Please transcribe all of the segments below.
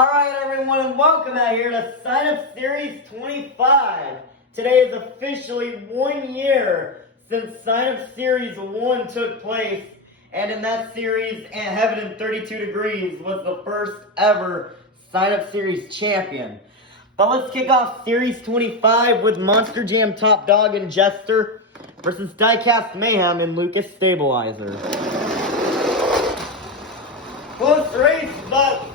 Alright everyone, and welcome out here to Sign Up Series 25. Today is officially 1 year since Sign Up Series 1 took place, and in that series, Aunt Heaven in 32 Degrees was the first ever Sign Up Series champion. But let's kick off Series 25 with Monster Jam Top Dog and Jester versus Diecast Mayhem and Lucas Stabilizer. Close race, but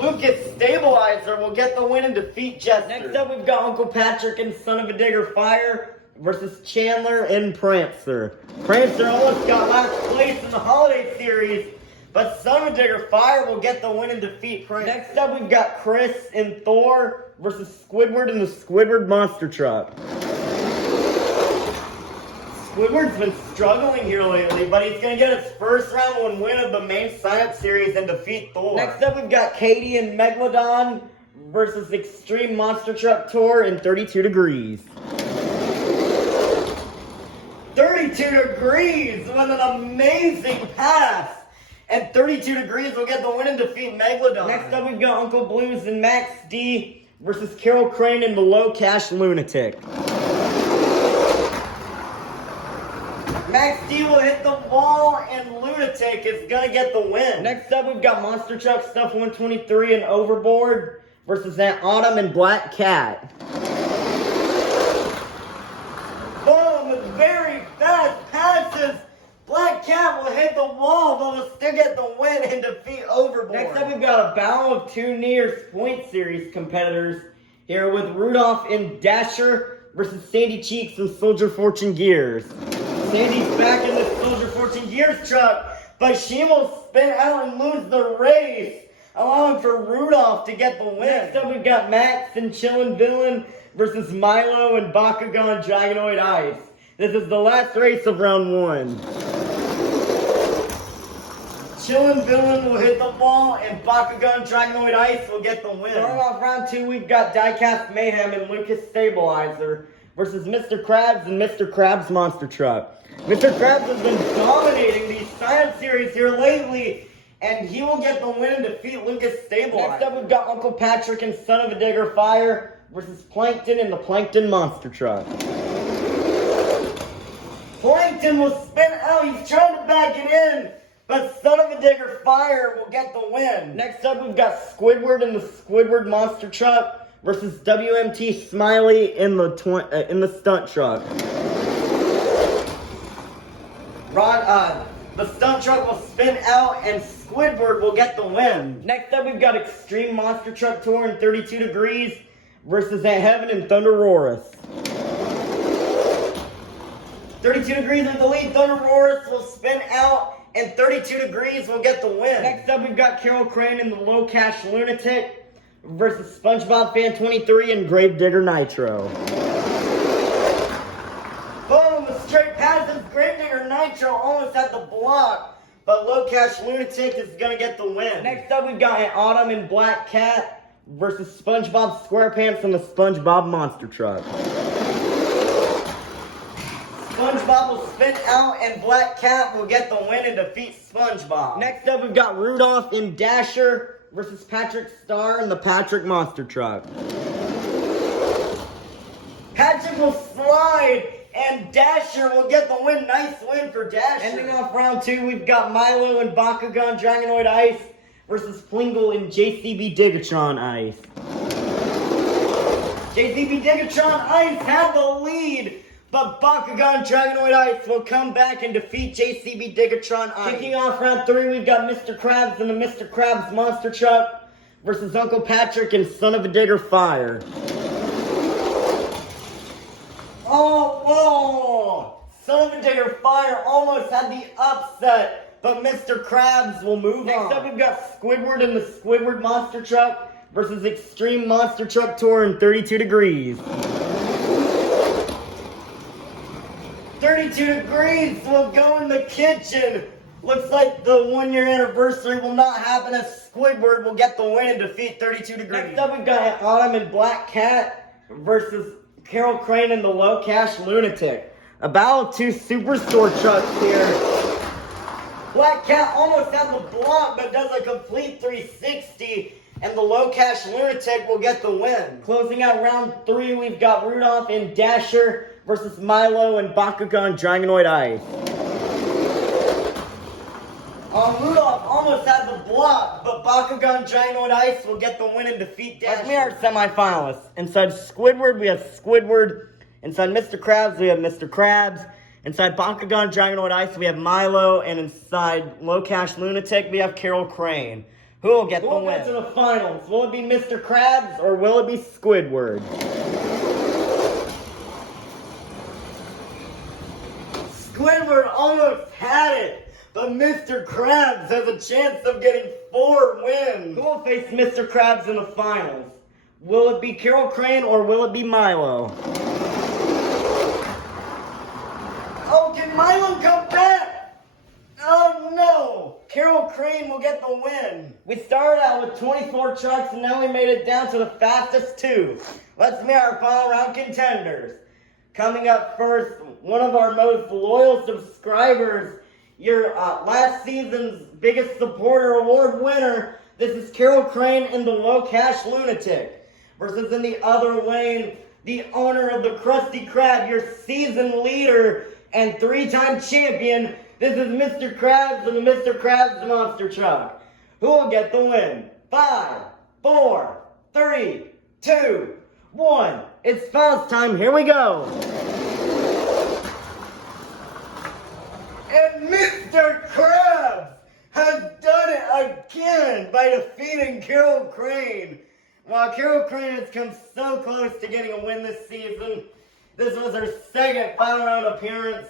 Lucas Stabilizer will get the win and defeat Jester. Next up, we've got Uncle Patrick and Son of a Digger Fire versus Chandler and Prancer. Prancer almost got last place in the Holiday Series, but Son of a Digger Fire will get the win and defeat Prancer. Next up, we've got Chris and Thor versus Squidward and the Squidward Monster Truck. Squidward's been struggling here lately, but he's going to get his first round 1 win of the main sign-up series and defeat Thor. Next up, we've got Katie and Megalodon versus Extreme Monster Truck Tour in 32 Degrees. 32 Degrees with an amazing pass. And 32 Degrees will get the win and defeat Megalodon. Next up, we've got Uncle Blues and Max D versus Carol Crane and the Low Cash Lunatic. Max D will hit the wall, and Lunatic is going to get the win. Next up, we've got Monster Truck Stuff 123 and Overboard versus Aunt Autumn and Black Cat. Boom, with very fast passes. Black Cat will hit the wall, but will still get the win and defeat Overboard. Next up, we've got a battle of 2 Nearest Point Series competitors here with Rudolph and Dasher versus Sandy Cheeks and Soldier Fortune Gears. Sandy's back in the Soldier Fortune Gears truck, but she will spin out and lose the race, allowing for Rudolph to get the win. Next up, we've got Max and Chillin' Villain versus Milo and Bakugan Dragonoid Ice. This is the last race of round 1. Chillin' Villain will hit the wall, and Bakugan Dragonoid Ice will get the win. Starting off round 2, we've got Diecast Mayhem and Lucas Stabilizer versus Mr. Krabs and Mr. Krabs Monster Truck. Mr. Krabs has been dominating these science series here lately, and he will get the win and defeat Lucas Stabilizer. Next up, we've got Uncle Patrick and Son of a Digger Fire versus Plankton and the Plankton Monster Truck. Plankton will spin out. He's trying to back it in, but Son of a Digger Fire will get the win. Next up, we've got Squidward and the Squidward Monster Truck versus WMT Smiley in the Stunt Truck. The Stunt Truck will spin out, and Squidward will get the win. Next up, we've got Extreme Monster Truck Tour in 32 Degrees versus Aunt Heaven and Thunderosaurus. 32 Degrees in the lead. Thunderosaurus will spin out, and 32 Degrees will get the win. Next up, we've got Carol Crane and the Low Cash Lunatic versus SpongeBob Fan 23 and Gravedigger Nitro. Boom, the straight passes. Gravedigger Nitro almost at the block, but Low Cash Lunatic is going to get the win. Next up, we've got Aunt Autumn and Black Cat versus SpongeBob SquarePants and the SpongeBob Monster Truck. SpongeBob will spin out, and Black Cat will get the win and defeat SpongeBob. Next up, we've got Rudolph and Dasher versus Patrick Star and the Patrick Monster Truck. Patrick will slide, and Dasher will get the win. Nice win for Dasher. Ending off round 2, we've got Milo and Bakugan Dragonoid Ice versus Plingle and JCB Digatron Ice. JCB Digatron Ice had the lead, but Bakugan Dragonoid Ice will come back and defeat JCB Digatron Ice. Kicking off round 3, we've got Mr. Krabs and the Mr. Krabs Monster Truck versus Uncle Patrick and Son of a Digger Fire. Oh, whoa! Son of a Digger Fire almost had the upset, but Mr. Krabs will move on. Next up, we've got Squidward and the Squidward Monster Truck versus Extreme Monster Truck Tour in 32 Degrees. 32 Degrees will go in the kitchen. Looks like the 1-year anniversary will not happen, as Squidward will get the win and defeat 32 Degrees. Next up, we've got Autumn and Black Cat versus Carol Crane and the Low Cash Lunatic. A battle of 2 Superstore trucks here. Black Cat almost has the block, but does a complete 360 and the Low Cash Lunatic will get the win. Closing out round 3, we've got Rudolph and Dasher versus Milo and Bakugan Dragonoid Ice. Rudolph almost had the block, but Bakugan Dragonoid Ice will get the win and defeat Dasher. Let's meet our semifinalists. Inside Squidward, we have Squidward. Inside Mr. Krabs, we have Mr. Krabs. Inside Bakugan Dragonoid Ice, we have Milo. And inside Low Cash Lunatic, we have Carol Crane. Who will get the win? Who will get to the finals? Will it be Mr. Krabs or will it be Squidward? Squidward almost had it. But Mr. Krabs has a chance of getting 4 wins. Who will face Mr. Krabs in the finals? Will it be Carol Crane or will it be Milo? Oh, can Milo come back? Oh no! Carol Crane will get the win. We started out with 24 trucks and now we made it down to the fastest 2. Let's meet our final round contenders. Coming up first, one of our most loyal subscribers, your last season's biggest supporter award winner. This is Carol Crane in the Low Cash Lunatic. Versus in the other lane, the owner of the Krusty Krab, your season leader and 3-time champion. This is Mr. Krabs and the Mr. Krabs Monster Truck. Who will get the win? 5, 4, 3, 2, 1. It's finals time. Here we go. And Mr. Krabs has done it again by defeating Carol Crane. While Carol Crane has come so close to getting a win this season, this was her second final round appearance.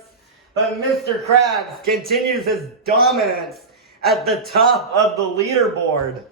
But Mr. Krabs continues his dominance at the top of the leaderboard.